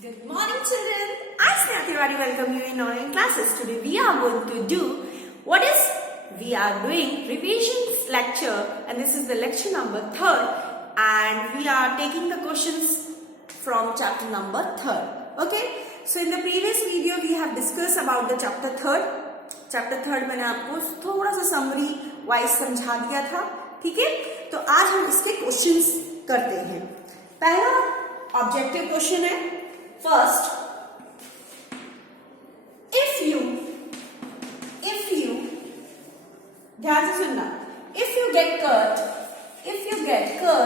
Good morning, children. I, Sneha Tiwari, welcome you in online classes. Today we are going to do we are doing revisions lecture, and this is the lecture number 3rd, and we are taking the questions from chapter number 3rd. Okay. So in the previous video we have discussed about the chapter 3rd. Chapter 3rd मैंने आपको थोड़ा सा summary wise समझा दिया था. ठीक है, तो आज हम इसके क्वेश्चंस करते हैं. पहला ऑब्जेक्टिव क्वेश्चन है. फर्स्ट, इफ यू ध्यान से सुनना, if you get cut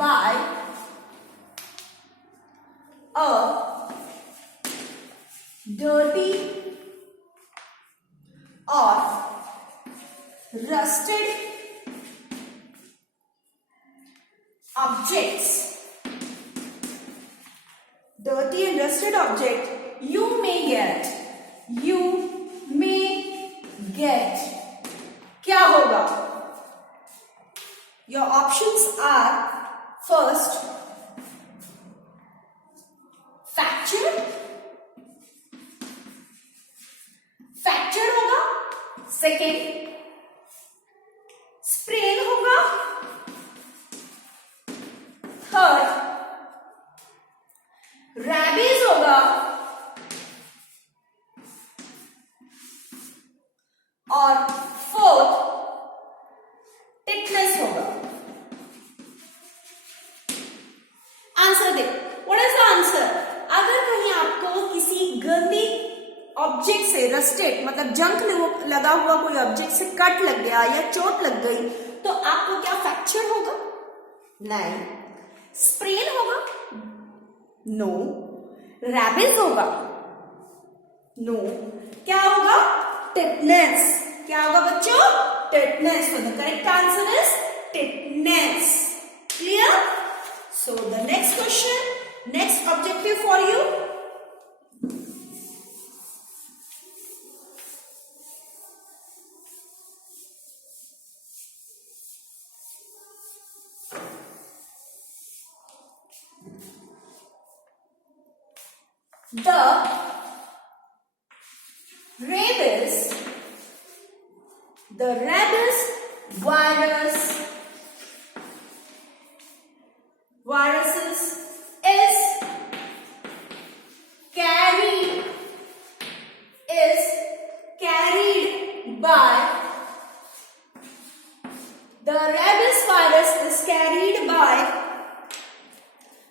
by a dirty or rusted objects, dirty and rusted object, you may get क्या होगा? Your options are first fracture होगा, सेकेंड स्प्रेन होगा, थर्ड रैबीज होगा, और फोर्थ टिटनेस होगा. Answer they. What is the answer? अगर कहीं आपको किसी गंदी ऑब्जेक्ट से, रस्टेड मतलब जंक लगा हुआ कोई ऑब्जेक्ट से कट लग गया या चोट लग गई, तो आपको क्या फ्रैक्चर होगा? नहीं. स्प्रेन होगा? नो. रैबिज होगा? नो. क्या होगा? टिटनेस. क्या होगा बच्चों? Tetanus. So the correct answer is tetanus. Clear? So the next question, next objective for you. The rabies viruses is carried by the rabies virus is carried by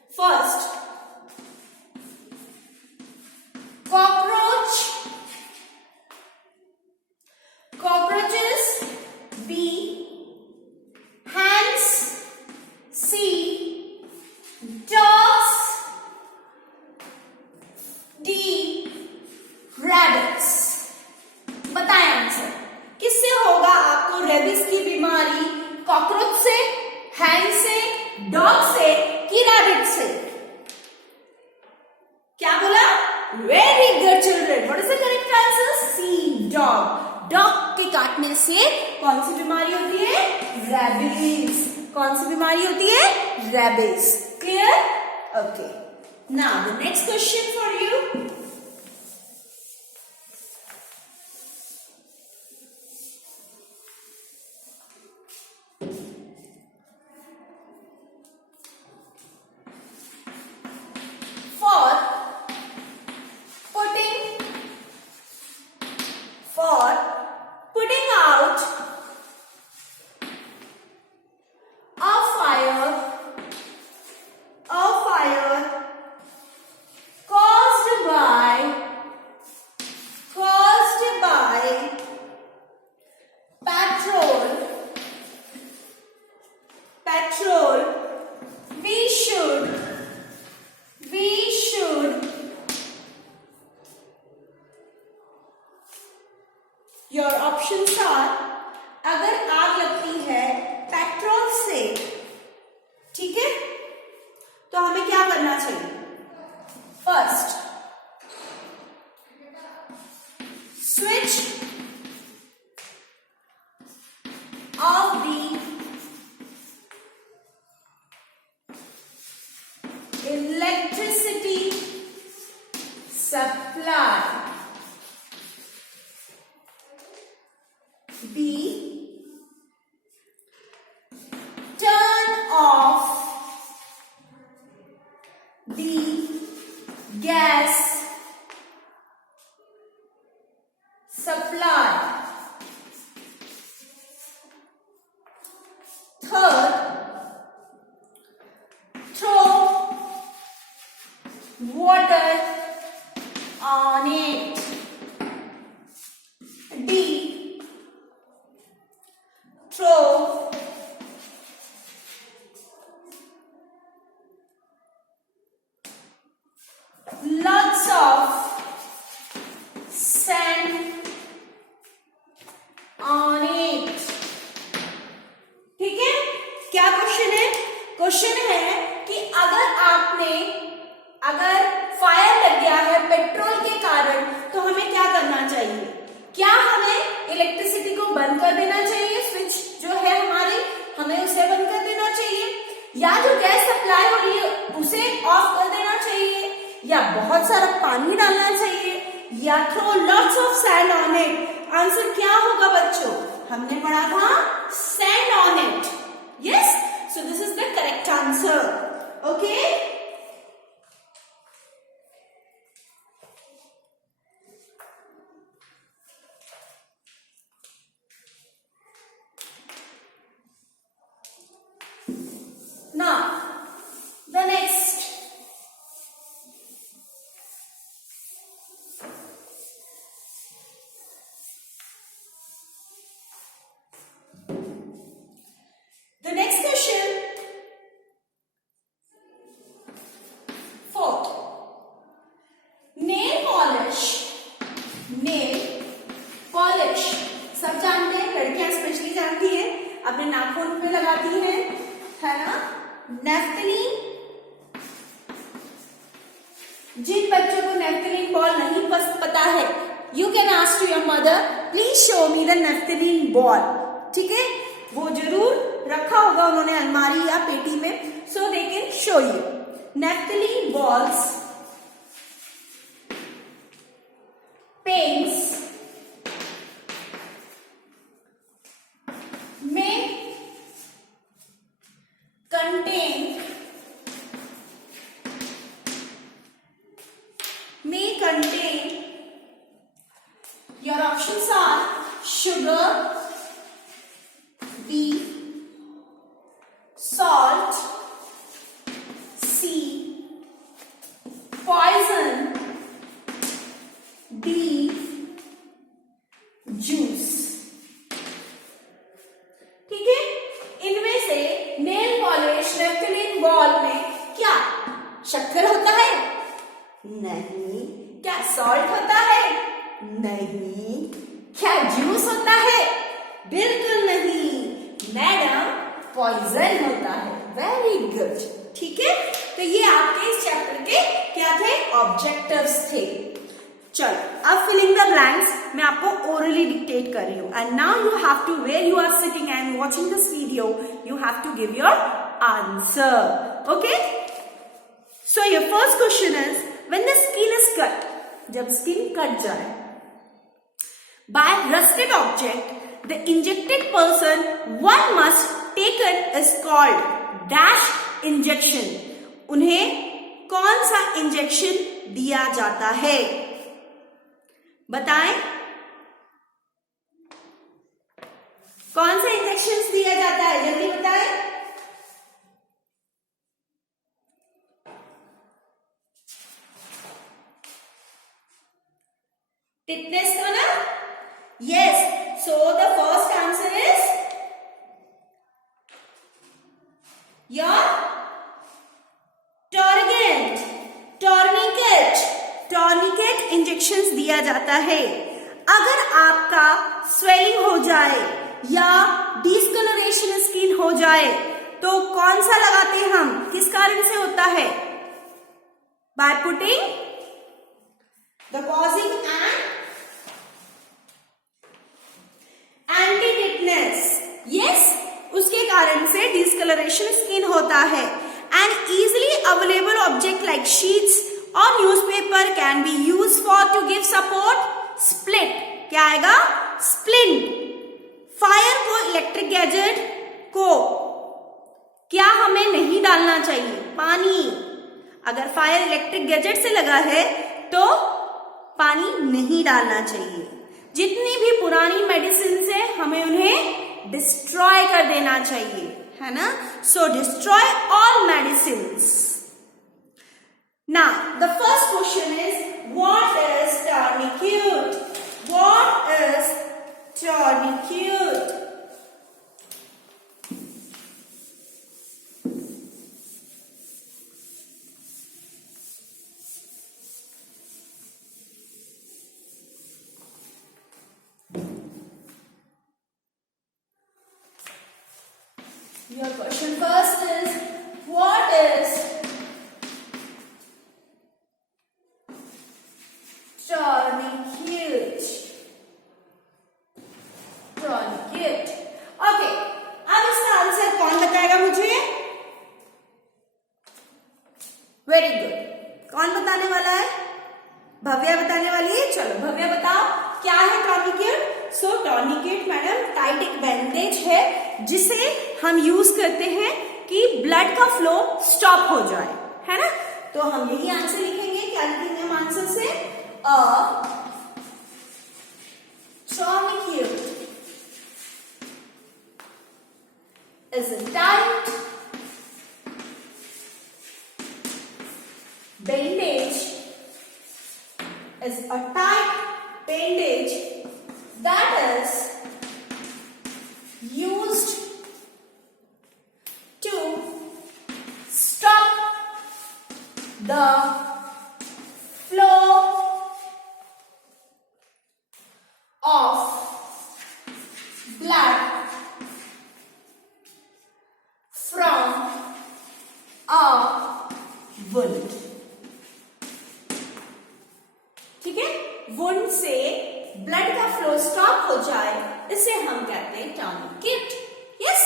first cockroaches, B hands, C dogs, D rabbits. बताएं answer. किससे होगा आपको rabies की बीमारी? Cockroach से, hand से, dog से कि रैबिट से? क्या बोला? Very good children. What is the correct answer? C dog. Dog के काटने से कौन सी बीमारी होती है? रैबीज. कौन सी बीमारी होती है? Rabies. Clear? Okay. Now the next question for you. Putting out a fire caused by petrol, we should your options are, अगर आग लगती है पेट्रोल से, ठीक है, तो हमें क्या करना चाहिए? First switch off the electricity of the gas supply. Third, throw water on it. D, throw lots of sand on it. ठीक है, क्या क्वेश्चन है? क्वेश्चन है कि अगर फायर लग गया है पेट्रोल के कारण तो हमें क्या करना चाहिए? क्या हमें इलेक्ट्रिसिटी को बंद कर देना चाहिए? स्विच जो है हमारी, हमें उसे बंद कर देना चाहिए, या जो गैस सप्लाई हो रही है उसे ऑफ कर देना चाहिए, या बहुत सारा पानी डालना चाहिए, या throw lots of sand on it? Answer क्या होगा बच्चों? हमने पढ़ा था sand on it. Yes, so this is the correct answer. Okay, now the next. The next question, fourth, nail polish. सब जानते हैं, लड़कियां स्पेशली जानती हैं, अपने नाखून पे लगाती हैं, है ना? नेफ्थलीन. जिन बच्चों को नेफ्थलीन बॉल नहीं पता है, you can ask to your mother, please show me the naphthalene ball. ठीक है, वो जरूर रखा होगा उन्होंने अलमारी या पेटी में, so they can show you. Naphthalene balls paints में contain, your options are sugar, B, salt, C, poison, D, juice. ठीक है, इनमें से नेल पॉलिश नेफ्थलीन बॉल में क्या शक्कर होता है? नहीं. क्या सॉल्ट होता है? नहीं. क्या जूस होता है? बिल्कुल नहीं मैडम, पॉइजन होता है. Very good. ठीक है, तो ये आपके इस चैप्टर के क्या थे? ऑब्जेक्टिव्स थे. चलो, अब फिलिंग द ब्लैंक्स मैं आपको ओरली डिक्टेट कर रही हूं, and now you have to, where you are sitting and watching this video, you have to give your answer. Okay, so your first question is, when the skin is cut, जब skin कट जाए by rusted object, the injected person one must taken is called dash injection. उन्हें कौन सा injection दिया जाता है? बताएं, कौन सा इंजेक्शन दिया जाता है? जल्दी बताएं. टिटनेस का ना? Yes, so the first answer is your tourniquet injections दिया जाता है. अगर आपका स्वेलिंग हो जाए या डिस्कलरेशन स्किन हो जाए तो कौन सा लगाते हैं हम? किस कारण से होता है? By putting the causing and anti tetanus. Yes, उसके कारण से डिस्कलरेशन स्किन होता है. An easily available object like sheets और newspaper can be use for to give support. Split, क्या आएगा? स्प्लिंट. फायर को, इलेक्ट्रिक गैजेट को क्या हम नहीं डालना चाहिए, पानी। अगर फायर इलेक्ट्रिक गैजेट से लगा है तो पानी नहीं डालना चाहिए। जितनी भी पुरानी मेडिसिन है हमें उन्हें डिस्ट्रॉय कर देना चाहिए, है ना। So destroy all medicines. Now the first question is what is tourniquet? What is tourniquet? Your question first is, what is tourniquet? Tourniquet. Okay. अब इसका आंसर कौन बताएगा मुझे? Very good. कौन बताने वाला है? भव्या बताने वाली है। चलो भव्या बताओ क्या है टॉर्निकेट? सो टॉर्निकेट मैडम टाइट एक बैंडेज है जिसे हम यूज करते हैं कि ब्लड का फ्लो स्टॉप हो जाए, है ना। तो हम यही आंसर लिखेंगे। क्या लिखेंगे हम आंसर से? A tourniquet is a tight bandage, is a tight bandage that is used to stop the flow of blood from a wound. ठीक है, वुंड से ब्लड का फ्लो स्टॉप हो जाए, इसे हम कहते हैं टॉर्निकेट। यस,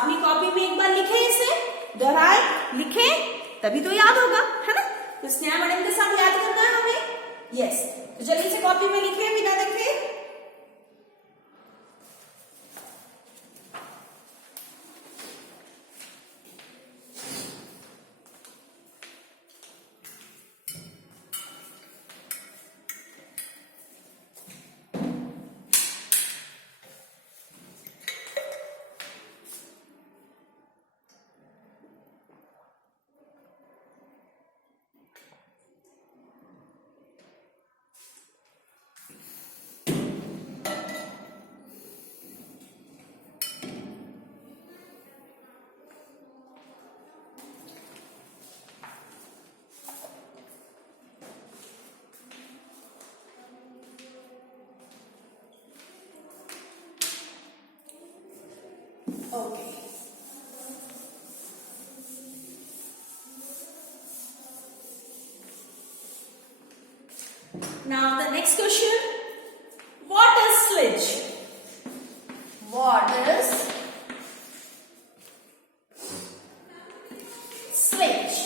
अपनी कॉपी में एक बार लिखे, इसे दोहराए लिखे, तभी तो याद होगा, है ना। तो स्नेहा मैडम के साथ याद करना है हमें। यस, तो जल्दी से कॉपी में लिखे बिना देखे। Okay. Now the next question. What is sledge? What is sledge?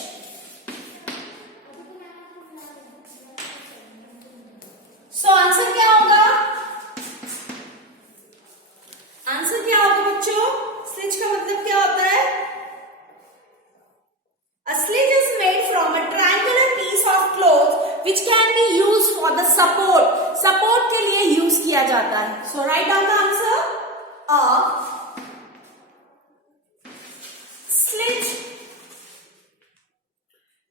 So answer क्या होगा? आंसर क्या होगा बच्चों? स्लेज का मतलब क्या होता है? A sledge is made from a triangular piece of cloth which can be used for the support. Support के लिए यूज किया जाता है. So write down the answer. A sledge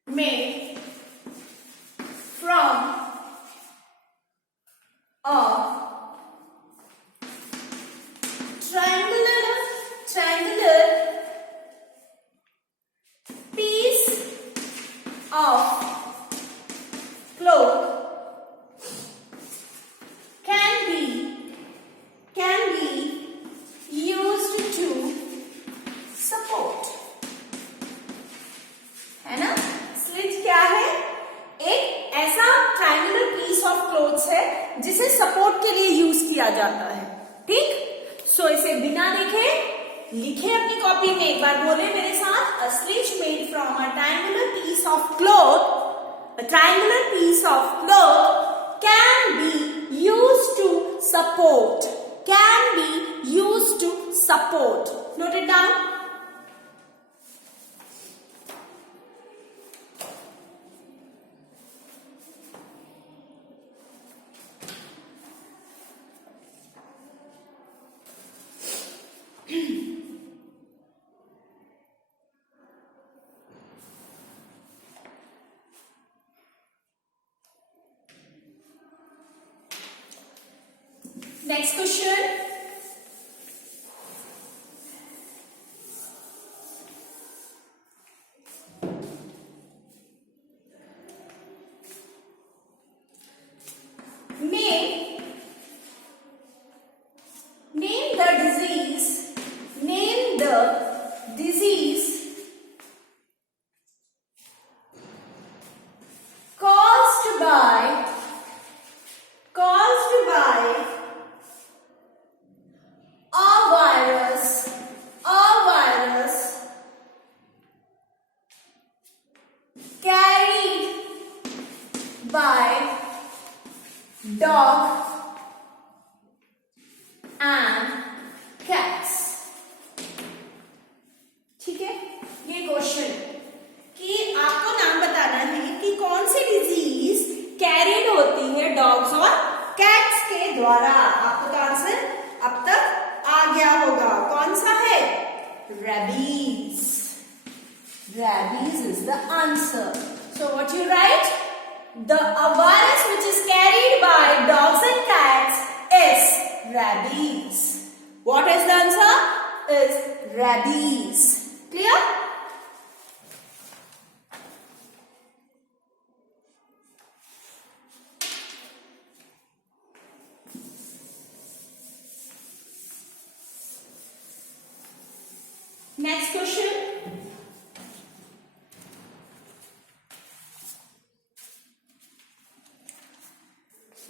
made from a triangular piece of cloth can be used to support, है ना। स्लिज क्या है? एक ऐसा ट्रायंगुलर पीस ऑफ क्लोथ्स है जिसे सपोर्ट के लिए यूज किया जाता है। ठीक, सो इसे बिना देखे लिखे अपनी कॉपी में, एक बार बोले मेरे साथ। A sling made from a triangular piece of cloth, a triangular piece of cloth can be used to support, can be used to support. Note it down. Next question, name the disease caused by a virus carried by dog and cats. ठीक है, ये question कि आपको नाम बताना है कि कौन सी डिजीज कैरिड होती है डॉग्स और कैट्स के द्वारा। आपको तो आंसर अब तक आ गया होगा, कौन सा है? Rabies. Rabies is the answer. So what you write? A virus which is carried by dogs and cats is rabies. What is the answer? Is rabies. Clear? Next question.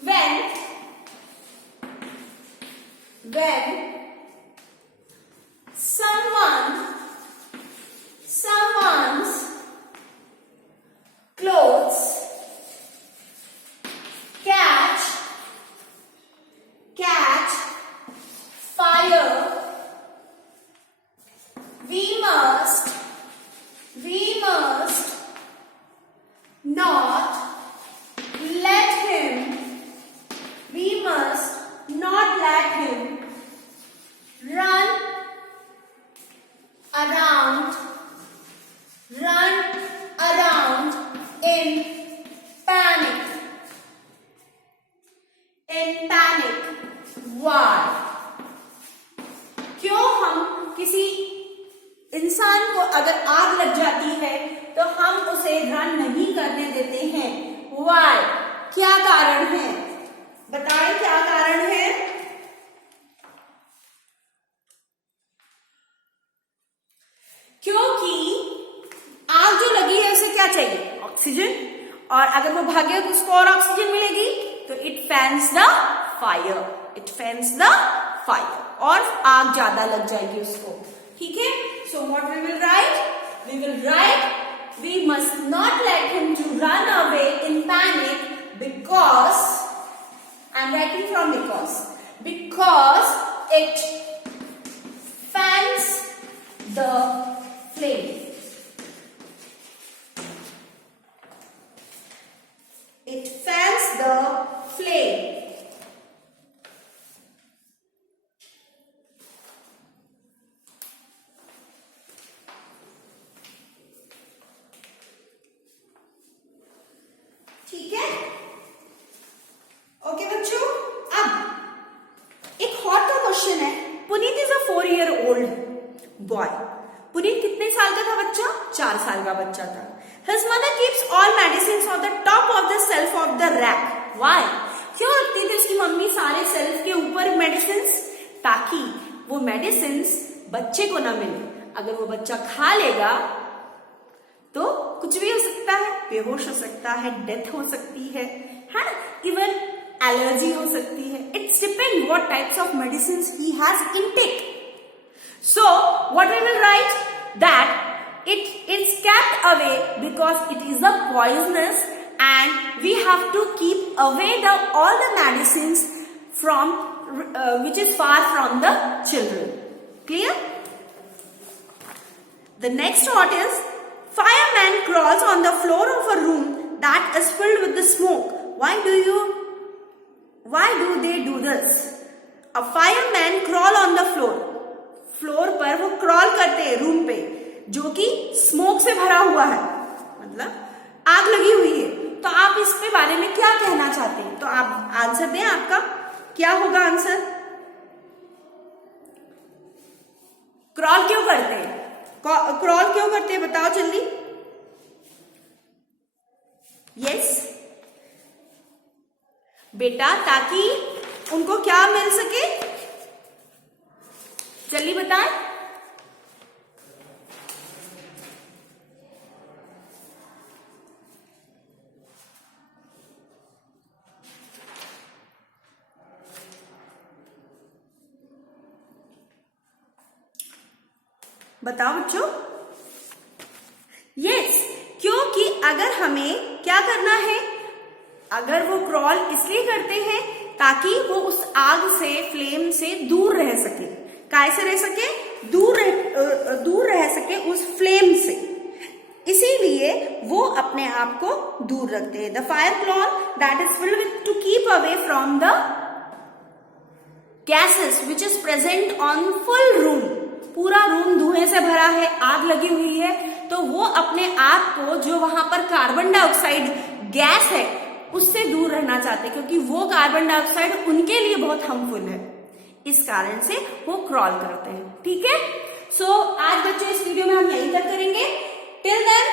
When someone's clothes catch fire, we must not let him run around in panic. Why? क्यों हम किसी इंसान को अगर आग लग जाती है तो हम उसे रन नहीं करने देते हैं? Why? क्या कारण है? बताएं क्या कारण है? क्योंकि आग जो लगी है उसे क्या चाहिए? ऑक्सीजन। और अगर वो भागे तो उसको और ऑक्सीजन मिलेगी, तो इट फैंस द फायर। और आग ज्यादा लग जाएगी उसको। ठीक है, so what we will write? We must not let him to run away in panic because I'm writing from because it fans the flame. It fans the flame. ठीक है, ओके बच्चों। अब एक हॉट का क्वेश्चन है। Puneet is a 4-year-old boy. Puneet कितने साल का था बच्चा? 4 साल का बच्चा था। His mother keeps all medicines on the top of the shelf of the rack. Why? क्यों रखती थी उसकी मम्मी सारे शेल्फ के ऊपर मेडिसिन्स? ताकि वो मेडिसिन्स बच्चे को ना मिले। अगर वो बच्चा खा लेगा तो कुछ भी हो सकता है, बेहोश हो सकता है, डेथ हो सकती है ना, इवन एलर्जी हो सकती है। It's depend what types of medicines he has intake. So what we will write? That it is kept away because it is a poisonous and we have to keep away all the medicines from which is far from the children. Clear? The next thought is, fireman crawls on the floor of a room that is filled with the smoke. Why do they do this? A fireman crawl on the floor. Floor पर वो crawl करते हैं room पे जो कि smoke से भरा हुआ है, मतलब आग लगी हुई है। तो आप इस पे बारे में क्या कहना चाहते हैं? तो आप आंसर दें आपका। क्या होगा आंसर? क्रॉल क्यों करते हैं? क्रॉल क्यों करते हैं बताओ जल्दी। यस बेटा, ताकि उनको क्या मिल सके? जल्दी बताएं। बताओ बच्चों। यस, क्योंकि अगर हमें क्या करना है, अगर वो क्रॉल इसलिए करते हैं ताकि वो उस आग से, फ्लेम से दूर रह सके। कैसे रह सके? दूर रह सके उस फ्लेम से, इसीलिए वो अपने आप को दूर रखते हैं। The fire cloth that is filled with to keep away from the gases which is present on full room. पूरा रूम धुएं से भरा है, आग लगी हुई है, तो वो अपने आप को, जो वहां पर कार्बन डाइऑक्साइड गैस है, उससे दूर रहना चाहते, क्योंकि वो कार्बन डाइऑक्साइड उनके लिए बहुत हार्मफुल है। इस कारण से वो क्रॉल करते हैं। ठीक है, सो आज बच्चों इस वीडियो में हम यही तक करेंगे। Till then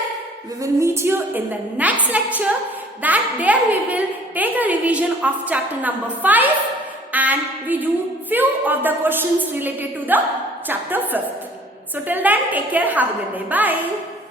we will meet you in the next lecture, that there we will take a revision of chapter number 5 and we do few of the questions related to the chapter 5th. So till then, take care, have a good day, bye.